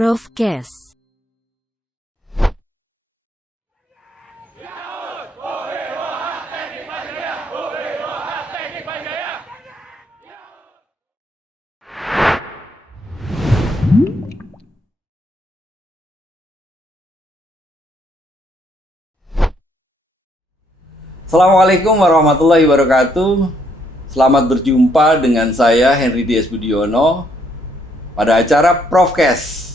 Profcast. Assalamualaikum warahmatullahi wabarakatuh. Selamat berjumpa dengan saya Henry D.S. Budiono pada acara Profcast.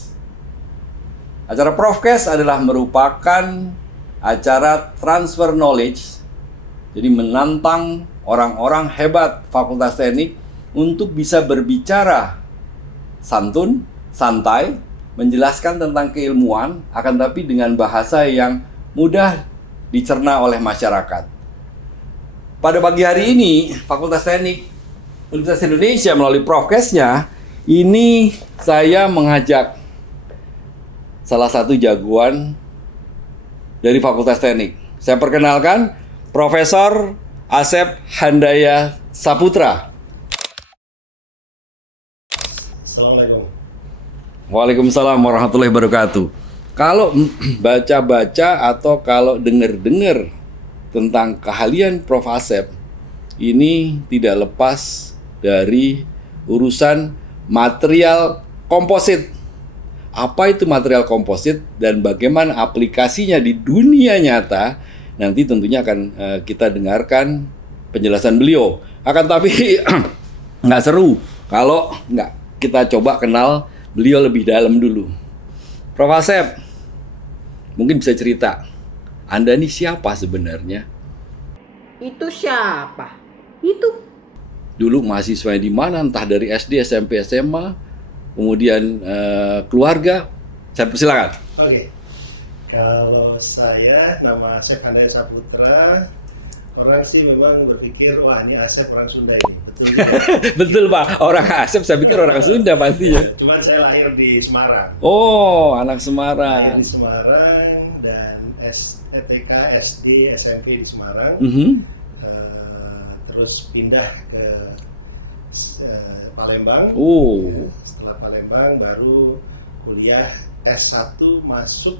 Acara Profcast adalah merupakan acara transfer knowledge, jadi menantang orang-orang hebat Fakultas Teknik untuk bisa berbicara santun, santai, menjelaskan tentang keilmuan, akan tapi dengan bahasa yang mudah dicerna oleh masyarakat. Pada pagi hari ini, Fakultas Teknik Universitas Indonesia melalui Profcast-nya, ini saya mengajak salah satu jagoan dari Fakultas Teknik. Saya perkenalkan Profesor Asep Handaya Saputra. Assalamualaikum. Waalaikumsalam warahmatullahi wabarakatuh. Kalau baca-baca atau kalau dengar-dengar tentang keahlian Prof. Asep, ini tidak lepas dari urusan material komposit. Apa itu material komposit dan bagaimana aplikasinya di dunia nyata, nanti tentunya akan kita dengarkan penjelasan beliau. Akan tapi nggak seru kalau nggak kita coba kenal beliau lebih dalam dulu. Prof. Asep, mungkin bisa cerita, Anda ini siapa sebenarnya? Itu siapa? Itu. Dulu mahasiswa di mana? Entah dari SD, SMP, SMA, kemudian keluarga. Saya persilakan. Oke. Kalau saya nama Asep Handaya Saputra. Orang sih memang berpikir, wah ini Asep orang Sunda ini. Betul. Betul Pak, orang Asep saya pikir orang Sunda pastinya. Cuman saya lahir di Semarang. Oh, anak Lahir Semarang. di Semarang dan TK, SD, SMP di Semarang. Terus pindah ke Palembang. Oh. Setelah Palembang baru kuliah S1 masuk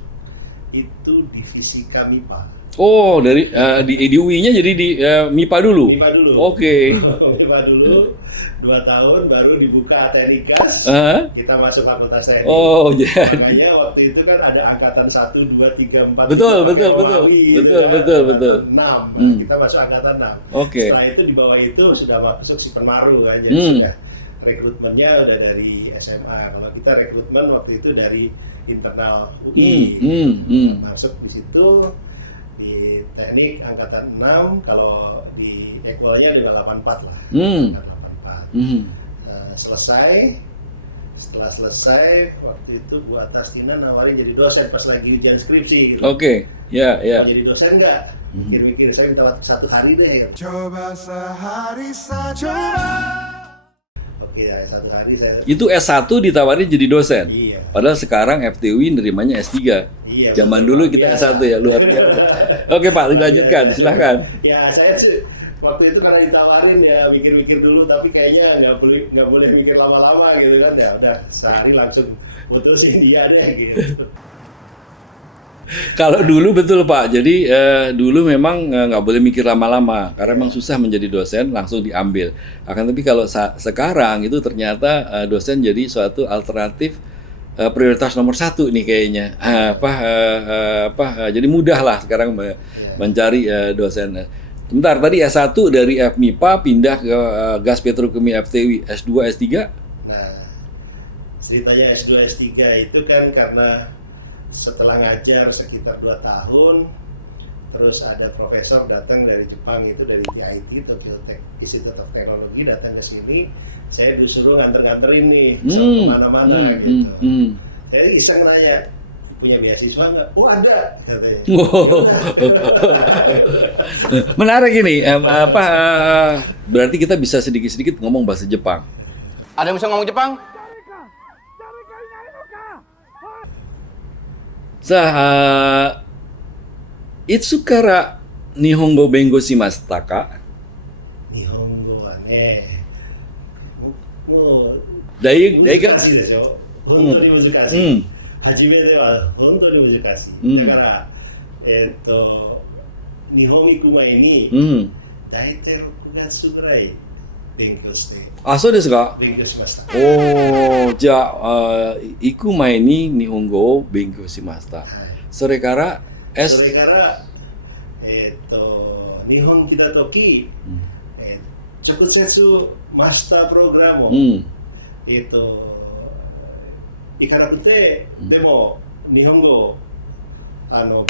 itu divisi MIPA. Oh, dari di UI-nya jadi di MIPA dulu. MIPA dulu. Oke. MIPA dulu 2 tahun baru dibuka TNI Gas. Kita masuk Fakultas Teknik. Oh, jadi. Makanya waktu itu kan ada angkatan 1 2 3 4. Betul. 6. Kita masuk angkatan 6. Oke. Setelah itu di bawah itu sudah masuk si Penmaru kan. Jadi sudah rekrutmennya udah dari SMA. Kalau kita rekrutmen waktu itu dari internal UI. Masuk di situ di teknik angkatan 6, kalau di equalnya dengan 84 lah. 84. Setelah selesai waktu itu Bu Atastina nawarin jadi dosen pas lagi ujian skripsi gitu. Oke. Ya. Mau jadi dosen nggak? Mikir-mikir, saya minta waktu 1 hari deh. Coba sehari saja. Oke, 1 hari saya. Itu S1 ditawarin jadi dosen. Iya. Padahal sekarang FTUI nerimanya S3. Iya. Zaman dulu kita biasa. S1 ya, luar biasa. Oke Pak, dilanjutkan, silahkan. Ya saya sih waktu itu karena ditawarin ya mikir-mikir dulu, tapi kayaknya nggak boleh mikir lama-lama gitu kan, ya udah sehari langsung putusin dia deh gitu. Kalau dulu betul Pak, jadi dulu memang nggak boleh mikir lama-lama karena memang susah menjadi dosen, langsung diambil. Akan tapi kalau sekarang itu ternyata dosen jadi suatu alternatif prioritas nomor 1 nih kayaknya. Jadi mudah lah sekarang mencari dosen. Bentar, tadi S1 dari FMIPA pindah ke Gas Petrokimia FTUI, S2, S3? Nah, ceritanya S2, S3 itu kan karena setelah ngajar sekitar 2 tahun, terus ada profesor datang dari Jepang, itu dari PIT, Tokyo Institute of Technology, datang ke sini. Saya disuruh nganter-nganterin nih, kemana-mana gitu. Saya iseng nanya, punya beasiswa nggak? Oh ada, katanya. Menarik ini, berarti kita bisa sedikit-sedikit ngomong bahasa Jepang. Ada yang bisa ngomong Jepang? Itsukara Nihongo Bengo shimashita ka? Nihongo wa ne, Daiga? 難しいでしょ。本当に難しい。初めては本当に難しうんい。だから、日本行く前に、うん。大体6月ぐらい勉強して、あ、そうですか。勉強しました。おー、じゃあ、行く前に日本語を勉強しました。はい。それから、それから、日本来た時、直接マスタープログラムを、うん。行かなくて、でも日本語を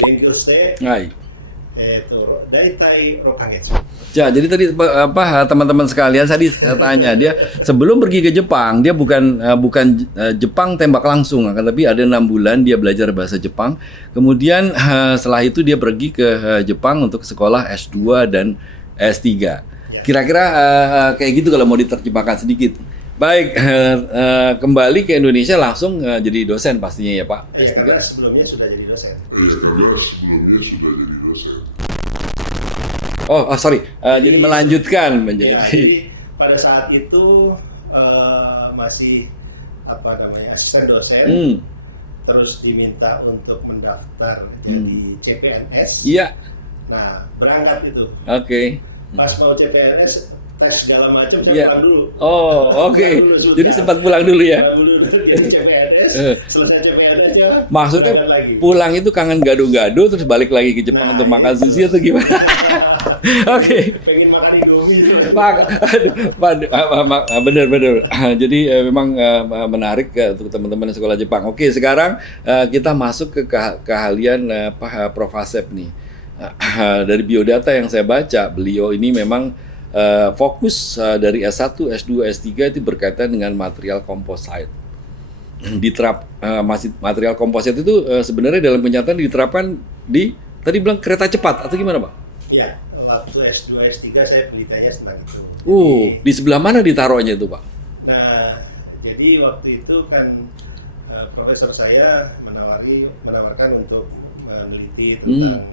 勉強して、はい. 大体6ヶ月。 Ya, jadi tadi teman-teman sekalian tadi saya tanya dia sebelum pergi ke Jepang dia bukan Jepang tembak langsung, akan tapi ada 6 bulan dia belajar bahasa Jepang. Kemudian setelah itu dia pergi ke Jepang untuk sekolah S2 dan S3. Kira-kira kayak gitu kalau mau diterjemahkan sedikit. Baik, kembali ke Indonesia langsung jadi dosen pastinya ya Pak. Ya, S3. karena sebelumnya sudah jadi dosen. Sorry. Jadi melanjutkan Ya, menjadi. jadi pada saat itu masih asisten dosen, terus diminta untuk mendaftar jadi CPNS. Iya. Nah, berangkat itu. Oke. Pas mau CPNS, tes segala macam saya Iya. pulang dulu. Oh, oke. Pulang dulu, sudah. Jadi sempat pulang dulu ya. Pulang dulu jadi CPNS, selesai CPNS-nya Maksudnya berangkat lagi. pulang itu kangen gado-gado terus balik lagi ke Jepang Nah, untuk makan iya. sushi atau gimana? Oke. Pengen makan Indomie itu. Benar-benar. Jadi memang menarik untuk teman-teman sekolah Jepang. Oke, sekarang kita masuk ke keahlian Prof. Asep nih. Dari biodata yang saya baca, beliau ini memang fokus dari S1, S2, S3 itu berkaitan dengan material composite. Material composite itu sebenarnya dalam kenyataan diterapkan di tadi bilang kereta cepat atau gimana Pak? Iya, waktu S2, S3 saya penelitiannya tentang itu. Di sebelah mana ditaruhnya itu Pak? Nah, jadi waktu itu kan profesor saya menawarkan untuk meneliti tentang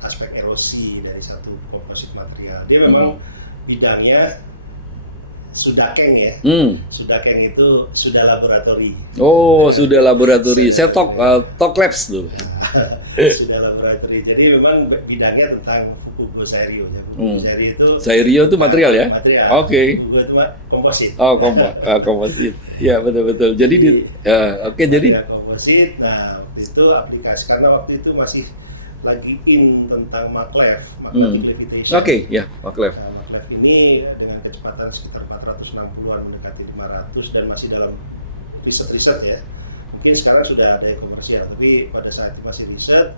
aspek erosi dari satu komposit material. Dia memang bidangnya Sudakeng ya. Sudakeng itu sudah laboratori. Oh, sudah laboratori. Saya talk labs dulu. Sudah laboratori. Jadi memang bidangnya tentang Fukugo Sairio. Fukugo Sairio itu Sairio itu material ya? Material. Oke. Fukugo itu komposit. Oh, komposit. Ya, betul-betul. Jadi jadi Ya, komposit. Nah, waktu itu aplikasi karena waktu itu masih lagi in tentang maglev, magnetic levitation. Oke, ya, maglev. Nah, maglev ini dengan kecepatan sekitar 460-an mendekati 500 dan masih dalam riset ya. Mungkin sekarang sudah ada yang komersial, tapi pada saat itu masih riset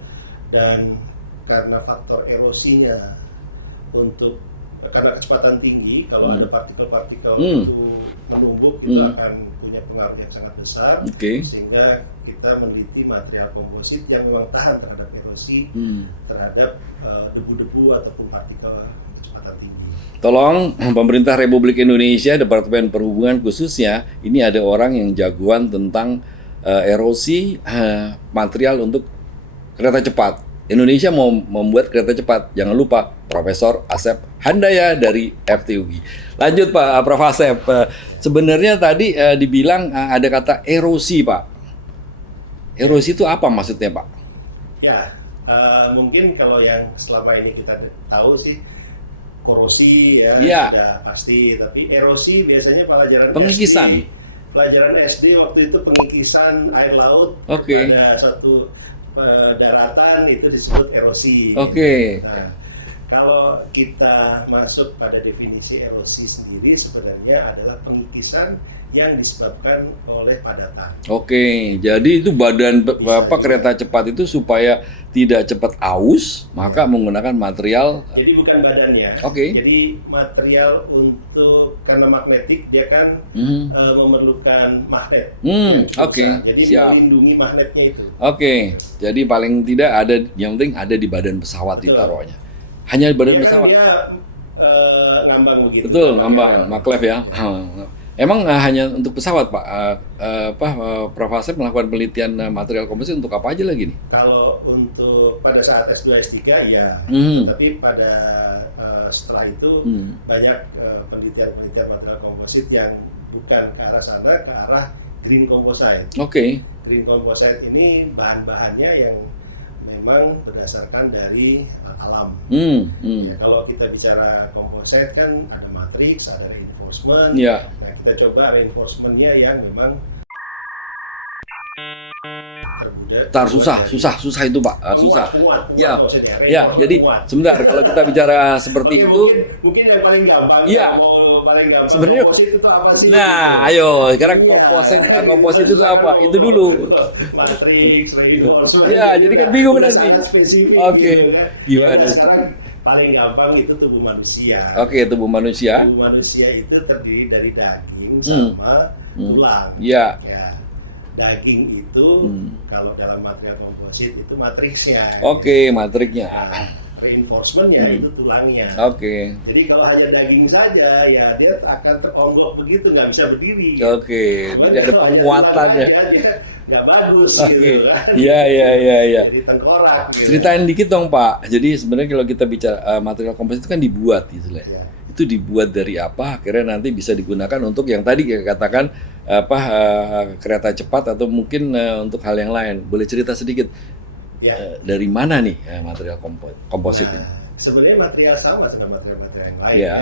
dan karena faktor erosinya karena kecepatan tinggi, kalau ada partikel-partikel itu menumbuk itu akan punya pengaruh yang sangat besar, sehingga kita meneliti material komposit yang memang tahan terhadap erosi, terhadap debu-debu ataupun partikel kecepatan tinggi. Tolong pemerintah Republik Indonesia, Departemen Perhubungan khususnya, ini ada orang yang jagoan tentang erosi material untuk kereta cepat. Indonesia mau membuat kereta cepat. Jangan lupa Profesor Asep Handaya dari FTUI. Lanjut Pak Prof. Asep. Sebenarnya tadi dibilang ada kata erosi Pak. Erosi itu apa maksudnya Pak? Ya, mungkin kalau yang selama ini kita tahu sih korosi ya, sudah pasti. Tapi erosi biasanya pengikisan. Pelajaran SD waktu itu pengikisan air laut. Ada satu daratan itu disebut erosi. Nah, kalau kita masuk pada definisi erosi sendiri sebenarnya adalah pengikisan yang disebabkan oleh padatan. Jadi itu badan kereta cepat itu supaya tidak cepat aus, maka menggunakan material. Jadi bukan badannya. Jadi material karena magnetik dia kan memerlukan magnet. Jadi melindungi magnetnya itu. Jadi paling tidak ada, yang penting ada di badan pesawat ditaruhnya. Hanya di badan pesawat. Dia ngambang begitu. Betul, ngambang, maglev ya. Emang hanya untuk pesawat Pak? Prof. Asep melakukan penelitian material komposit untuk apa aja lagi nih? Kalau untuk pada saat S2 S3 ya, tapi pada setelah itu banyak penelitian material komposit yang bukan ke arah sana, ke arah green composite. Oke. Green composite ini bahan-bahannya yang memang berdasarkan dari alam. Ya, kalau kita bicara composite kan ada matrix, ada reinforcement. Ya. Nah, kita coba reinforcementnya yang memang susah itu Pak, susah. Kuat, Ya, maksudnya, ya. reinforcement Jadi kuat. sebentar kalau kita bicara seperti Oke, itu, mungkin yang paling gampang. Iya. Kalau paling gampang. Sebenarnya- composite itu apa sih? nah, ayo sekarang Iya, komposit itu sekarang apa? ngomong Itu dulu. Matrix, reinforcement. Ya, jadi kan bingung nanti. Sangat spesifik. Oke, gitu kan. gimana? Nah, sekarang paling gampang itu tubuh manusia. Oke, tubuh manusia. Tubuh manusia itu terdiri dari daging sama tulang. Ya. Ya. Daging itu kalau dalam material komposit itu matriksnya. Oke, matriknya. Nah, reinforcementnya itu tulangnya. Oke. Jadi kalau hanya daging saja, ya dia akan teronggok begitu, nggak bisa berdiri. Oke, Cuman jadi ada kalau hanya penguatan tulang ya. aja, dia nggak bagus Oke. gitu kan. Iya. Jadi tengkorak. Gitu. Ceritain dikit dong Pak. Jadi sebenarnya kalau kita bicara material komposit itu kan dibuat gitu lah. Ya. Itu dibuat dari apa? Akhirnya nanti bisa digunakan untuk yang tadi katakan kereta cepat atau mungkin untuk hal yang lain. Boleh cerita sedikit Ya. dari mana nih material komposit ini? Nah, sebenarnya material sama dengan material-material yang lain. Ya.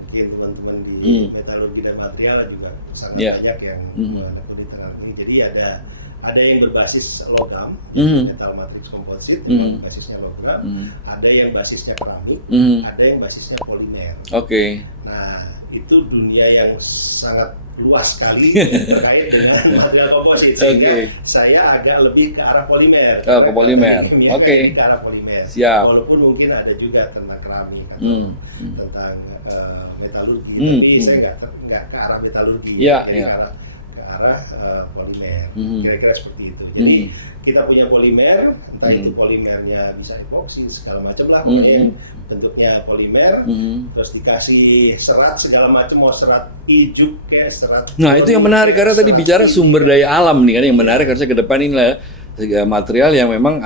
Mungkin teman-teman di metalurgi dan material juga sangat Ya. banyak yang walaupun di tengah ini. Jadi ada yang berbasis logam, Mhm. metal matrix komposit, Mhm. basisnya logam. Ada yang basisnya keramik, ada yang basisnya polimer. Oke. Nah, itu dunia yang sangat luas sekali terkait dengan material komposit. Sehingga Oke. saya agak lebih ke arah polimer. Oh, ke polimer. Kimia Oke. Ke arah polimer. Siap. Walaupun mungkin ada juga tentang keramik atau tentang metalurgi, tapi saya nggak ke arah metalurgi. Iya, Jadi iya. ke arah polimer. Mhm. Kira-kira seperti itu. Jadi kita punya polimer, entah itu polimernya bisa epoksi segala macam lah, pokoknya yang bentuknya polimer, terus dikasih serat segala macam, mau serat ijuk kayak serat. Nah itu yang menarik karena tadi bicara sumber daya alam nih kan yang menarik harusnya ke depan ini lah material yang memang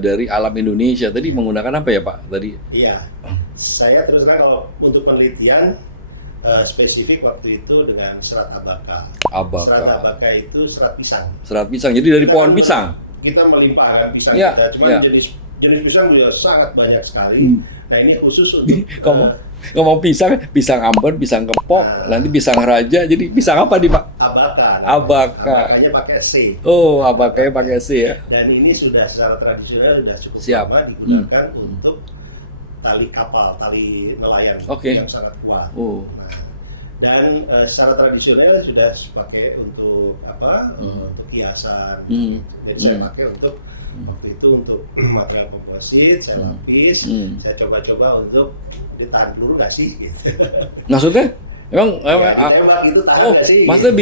dari alam Indonesia. Tadi menggunakan apa ya Pak tadi? Iya, saya terus terang kalau untuk penelitian spesifik waktu itu dengan serat abaka. Serat abaka itu serat pisang. Serat pisang. Jadi dari pohon pisang. Kita melimpahkan pisang Ya, kita, cuma ya. jenis pisang juga sangat banyak sekali. Nah ini khusus untuk Ngomong pisang Ambon, pisang Kepok, nanti pisang Raja. Jadi pisang apa nih Pak? abaka. Abaka. Abakanya pakai C. Oh, abakanya pakai C ya. Dan ini sudah secara tradisional sudah cukup Siap. lama digunakan untuk tali kapal, tali nelayan Oke. yang sangat kuat. Oh. Nah, dan secara tradisional sudah dipakai untuk untuk hiasan. Jadi saya pakai untuk waktu itu untuk material komposit, saya lapis, saya coba-coba untuk ditahan peluru nggak sih? Gitu. Maksudnya? Emang Ditembak itu tahan nggak sih? maksudnya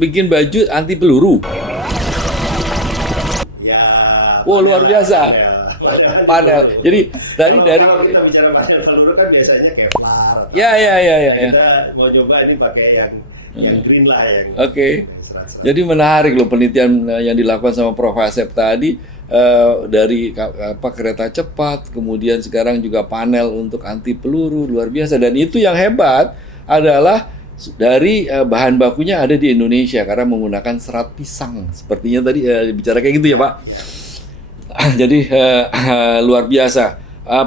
bikin baju anti peluru? Ya. Wow, luar biasa. Panel. Jadi dari kalau kita bicara panel peluru kan biasanya Kevlar. Ya. Kita mau coba ini pakai yang green lah yang. Oke. yang serat-serat. Jadi menarik loh penelitian yang dilakukan sama Prof. Asep tadi dari kereta cepat, kemudian sekarang juga panel untuk anti peluru, luar biasa. Dan itu yang hebat adalah dari bahan bakunya ada di Indonesia karena menggunakan serat pisang. Sepertinya tadi bicara kayak gitu ya Pak. Ya. Jadi luar biasa.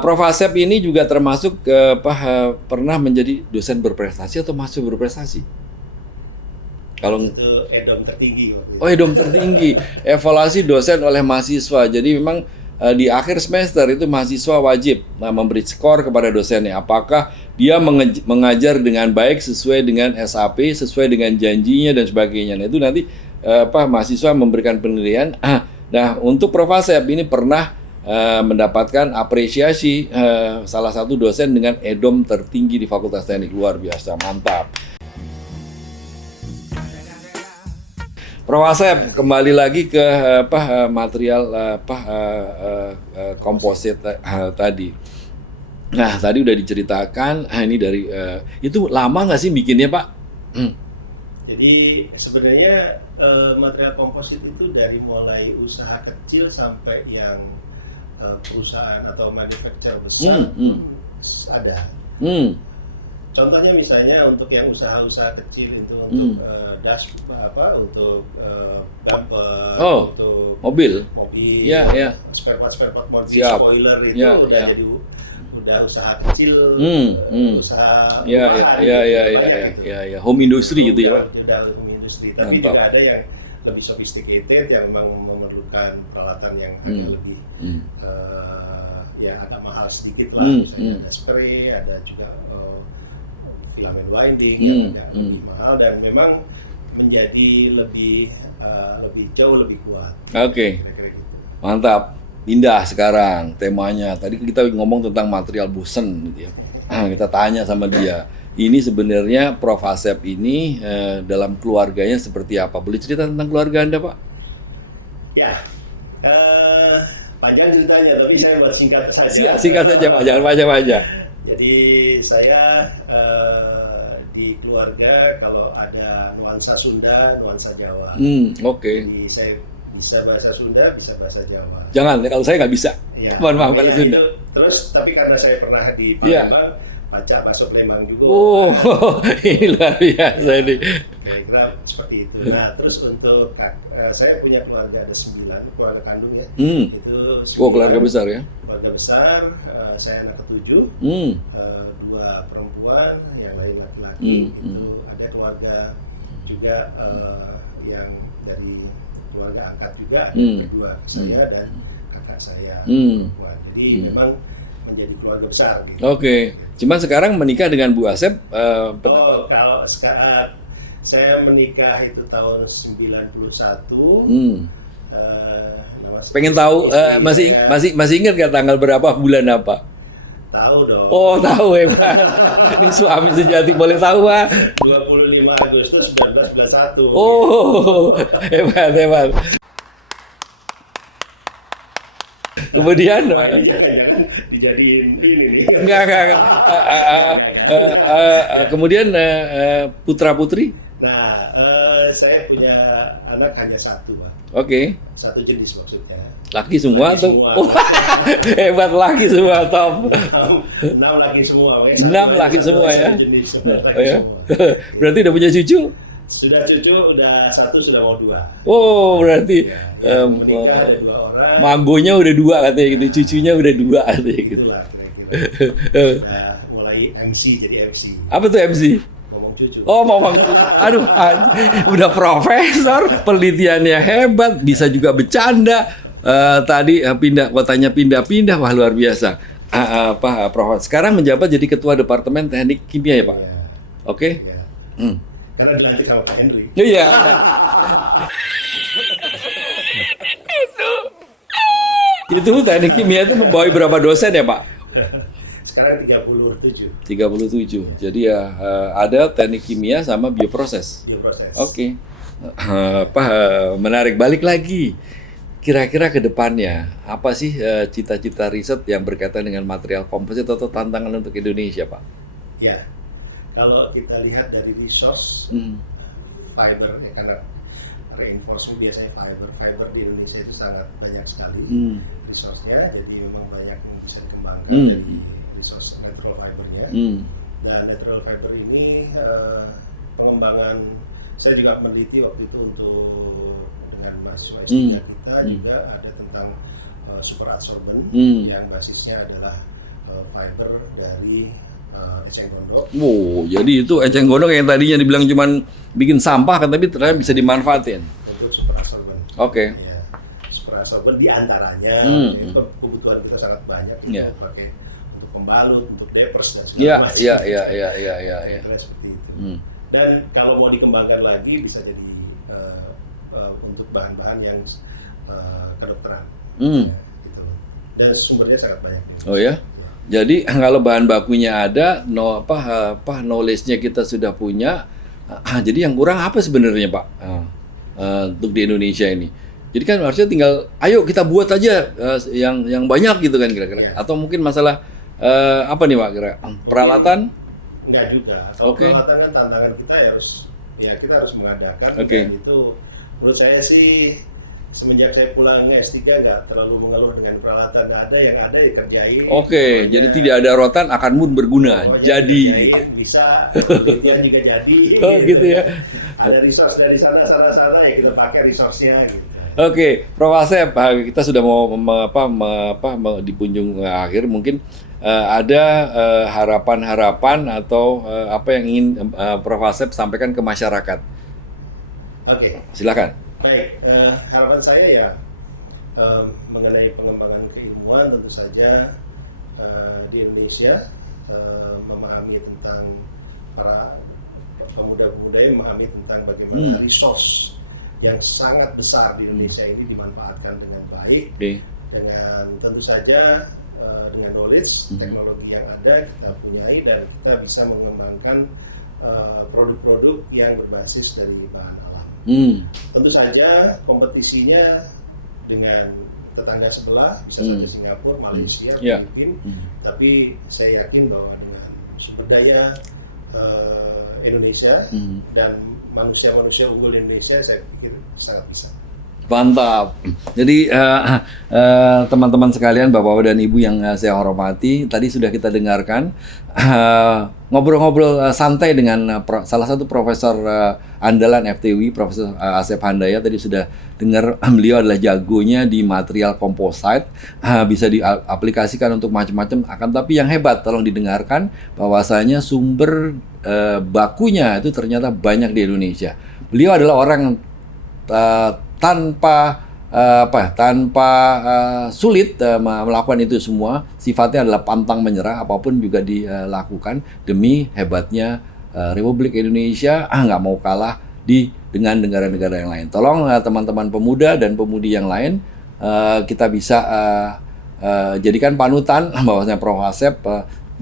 Prof. Asep ini juga termasuk pernah menjadi dosen berprestasi atau mahasiswa berprestasi? Kalau Itu edom tertinggi waktu itu. oh edom tertinggi, evaluasi dosen oleh mahasiswa. Jadi memang di akhir semester itu mahasiswa wajib memberi skor kepada dosennya. Apakah dia mengajar dengan baik sesuai dengan SAP, sesuai dengan janjinya dan sebagainya. Nah itu nanti mahasiswa memberikan penilaian. Nah untuk Prof. Asep ini pernah mendapatkan apresiasi salah satu dosen dengan edom tertinggi di Fakultas Teknik. Luar biasa, mantap. Prof. Asep, kembali lagi ke material komposit tadi. Nah, tadi udah diceritakan. Ini dari itu lama nggak sih bikinnya, Pak? Jadi sebenarnya material komposit itu dari mulai usaha kecil sampai yang perusahaan atau manufacturer besar ada. Contohnya misalnya untuk yang usaha-usaha kecil itu untuk untuk bumper, Oh, untuk mobil. mobil, Iya, iya. spare part mobil, Siap. spoiler itu Iya, udah iya. jadi udah usaha kecil, usaha Ya, rumahan ya, gitu, ya, ya, banyak ya, gitu. ya, ya, home industry gitu ya, Pak. Udah home industry, tapi Mantap. juga ada yang lebih sophisticated yang memang memerlukan peralatan yang agak lebih ya agak mahal sedikit lah, misalnya ada spray, ada juga filament winding yang agak lebih mahal dan memang menjadi lebih jauh lebih kuat. Oke, Kira-kira gitu. mantap. Pindah sekarang temanya. Tadi kita ngomong tentang material bosen gitu ya. Kita tanya sama dia. Ini sebenarnya Prof Asep ini dalam keluarganya seperti apa? Boleh cerita tentang keluarga Anda, Pak? Ya, panjang ceritanya, tapi saya buat singkat saja. Singkat saja, Pak. Jangan panjang-panjang. Jadi saya di keluarga kalau ada nuansa Sunda, nuansa Jawa. Oke. Jadi saya bisa bahasa Sunda, bisa bahasa Jawa. Jangan, kalau saya nggak bisa. Ya, Mohon maaf kalau ya, Sunda. itu. Terus tapi karena saya pernah di Iya. Palembang, baca bahasa Palembang juga. Oh, ini luar biasa ini. Kira-kira seperti itu. Nah, terus untuk saya punya keluarga ada 9, keluarga kandung ya. Itu 9, Keluarga besar ya. keluarga besar, saya anak ke-7, 2 perempuan, yang lain laki-laki. Itu ada keluarga juga yang dari keluarga angkat juga, ada kedua saya dan kakak saya. Perempuan. Jadi memang menjadi keluarga besar. Gitu. Oke. Cuma sekarang menikah dengan Bu Asep. Oh, kalau sekarang saya menikah itu tahun 91. Pengen tahu masih ingat nggak tanggal berapa, bulan apa? Tahu dong. Oh, tahu hebat. Ini suami sejati, boleh tahu, Pak? 25 Agustus 1991. Oh, hebat. Kemudian Jangan dijadiin ini nih. enggak. Kemudian putra putri. Nah, saya punya anak hanya satu, Pak. Oke. Satu jenis maksudnya. Laki semua Laki tuh. semua. Oh, hebat, laki semua, top. 6 laki semua. makanya 6 satu laki aja, semua satu ya. jenis, laki Oh, ya? semua. Berarti udah punya cucu? Sudah cucu, udah 1 sudah mau 2. Oh, berarti Yang menikah ada 2 orang. magonya udah 2 katanya gitu, cucunya udah 2 katanya gitu. Itulah kira-kira. Sudah mulai MC jadi MC. Apa tuh MC? Ngomong cucu. Oh, mau aduh, udah profesor, penelitiannya hebat, bisa juga bercanda. Tadi pindah-pindah, wah luar biasa. Prof. Sekarang menjabat jadi ketua Departemen Teknik Kimia ya, Pak. Ya, Oke. ya. Hmm. Karena dilantik sama Pak Henry. Iya. Itu teknik kimia itu membawa berapa dosen ya, Pak? Sekarang 37 37. Jadi ya ada teknik kimia sama bioproses. dia proses. Oke. Menarik. Balik lagi. Kira-kira ke depannya apa sih cita-cita riset yang berkaitan dengan material komposit atau tantangan untuk Indonesia, Pak? Ya, kalau kita lihat dari resource fiber, ya, karena reinforcement biasanya fiber di Indonesia itu sangat banyak sekali resource-nya, jadi memang banyak yang bisa dikembangkan dari resource natural fibernya. Dan natural fiber ini pengembangan, saya juga meneliti waktu itu untuk dengan mahasiswa S3 kita juga ada tentang super absorbent yang basisnya adalah fiber dari eceng gondok. Wow, jadi itu eceng gondok yang tadinya dibilang cuman bikin sampah kan, tapi ternyata bisa dimanfaatin. Untuk super absorbent. Oke. Ya, super absorbent di antaranya itu kebutuhan kita sangat banyak Iya. untuk pakai untuk pembalut, untuk diapers dan Iya, segala macam. iya. Kira-kira seperti itu. Dan kalau mau dikembangkan lagi bisa jadi untuk bahan-bahan yang kedokteran. Ya, gitu. Dan sumbernya sangat banyak. Oh ya. Jadi kalau bahan bakunya ada, knowledge-nya kita sudah punya. Jadi yang kurang apa sebenarnya, Pak? Untuk di Indonesia ini. Jadi kan harusnya tinggal, ayo kita buat aja yang banyak gitu kan kira-kira. Iya. Atau mungkin masalah apa nih, Pak? Kira peralatan? Enggak juga. Kalau Oke. peralatan kan tantangan kita kita harus mengadakan. Oke. Dan itu menurut saya sih semenjak saya pulang S3 nggak terlalu mengeluh dengan peralatan, nggak ada, yang ada ya kerjain. Oke, jadi tidak ada rotan akan pun berguna. Pokoknya Jadi kerjain, bisa, penelitian juga jadi. Oh, gitu ya. Ada resource dari sana ya kita pakai resource-nya gitu. Oke, Prof. Asep, kita sudah mau di punjung akhir, mungkin ada harapan-harapan atau apa yang ingin Prof. Asep sampaikan ke masyarakat. Oke. Silakan. Baik, harapan saya ya mengenai pengembangan keilmuan tentu saja di Indonesia memahami tentang para pemuda-pemuda yang memahami tentang bagaimana resource yang sangat besar di Indonesia ini dimanfaatkan dengan baik, dengan tentu saja dengan knowledge, teknologi yang ada kita punyai dan kita bisa mengembangkan produk-produk yang berbasis dari bahan alam. Tentu saja kompetisinya dengan tetangga sebelah, bisa saja Singapura, Malaysia, Filipina, tapi saya yakin bahwa dengan sumber daya Indonesia dan manusia-manusia unggul Indonesia, saya pikir sangat bisa. Mantap. Jadi teman-teman sekalian, Bapak dan Ibu yang saya hormati, tadi sudah kita dengarkan ngobrol-ngobrol santai dengan salah satu profesor andalan FTUI, Profesor Asep Handaya. Tadi sudah dengar beliau adalah jagonya di material composite, bisa diaplikasikan untuk macam-macam. Akan tapi yang hebat, tolong didengarkan bahwasanya sumber bakunya itu ternyata banyak di Indonesia. Beliau adalah orang tanpa sulit melakukan itu semua. Sifatnya adalah pantang menyerah, apapun juga dilakukan demi hebatnya Republik Indonesia, nggak mau kalah dengan negara-negara yang lain. Tolong teman-teman pemuda dan pemudi yang lain, kita bisa jadikan panutan bahwasanya Prof. Asep.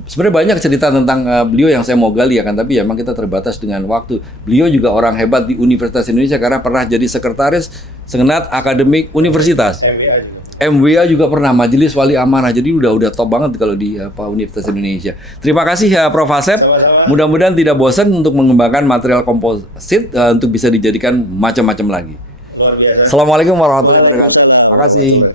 Sebenarnya banyak cerita tentang beliau yang saya mau gali ya kan, tapi ya memang kita terbatas dengan waktu. Beliau juga orang hebat di Universitas Indonesia karena pernah jadi sekretaris Senat Akademik Universitas. MWA juga pernah, Majelis Wali Amanah. Jadi udah top banget kalau di Universitas Indonesia. Terima kasih ya Prof. Asep. Mudah-mudahan tidak bosan untuk mengembangkan material komposit untuk bisa dijadikan macam-macam lagi. Luar biasa. Assalamualaikum warahmatullahi wabarakatuh. Terima kasih.